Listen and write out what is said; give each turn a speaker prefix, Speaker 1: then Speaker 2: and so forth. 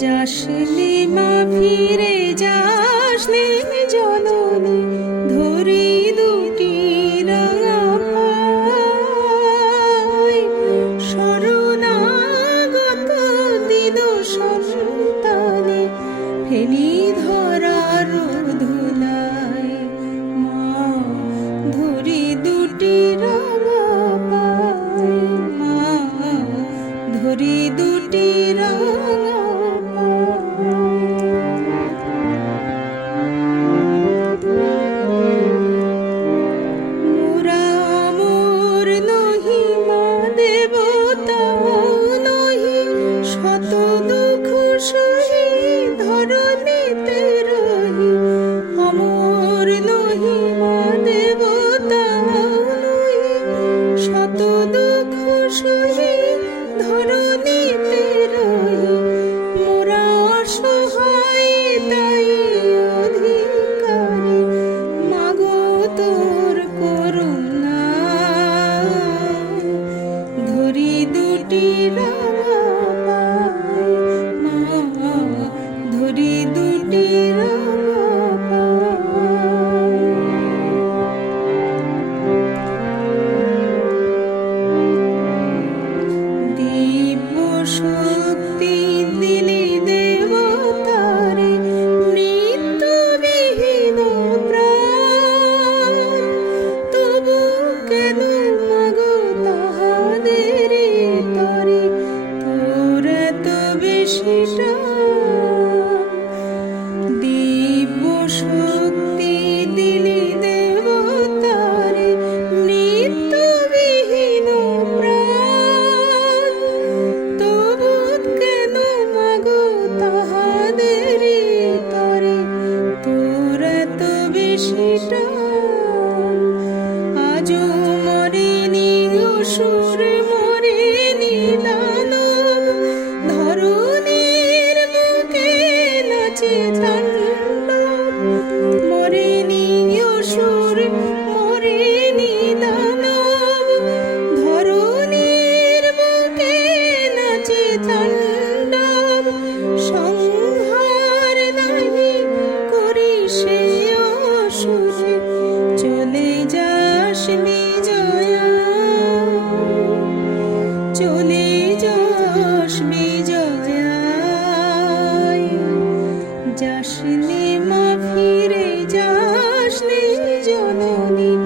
Speaker 1: যাসলি মা ফিরে নহিমা দেবতা নহি। শত দুঃখ ধরো new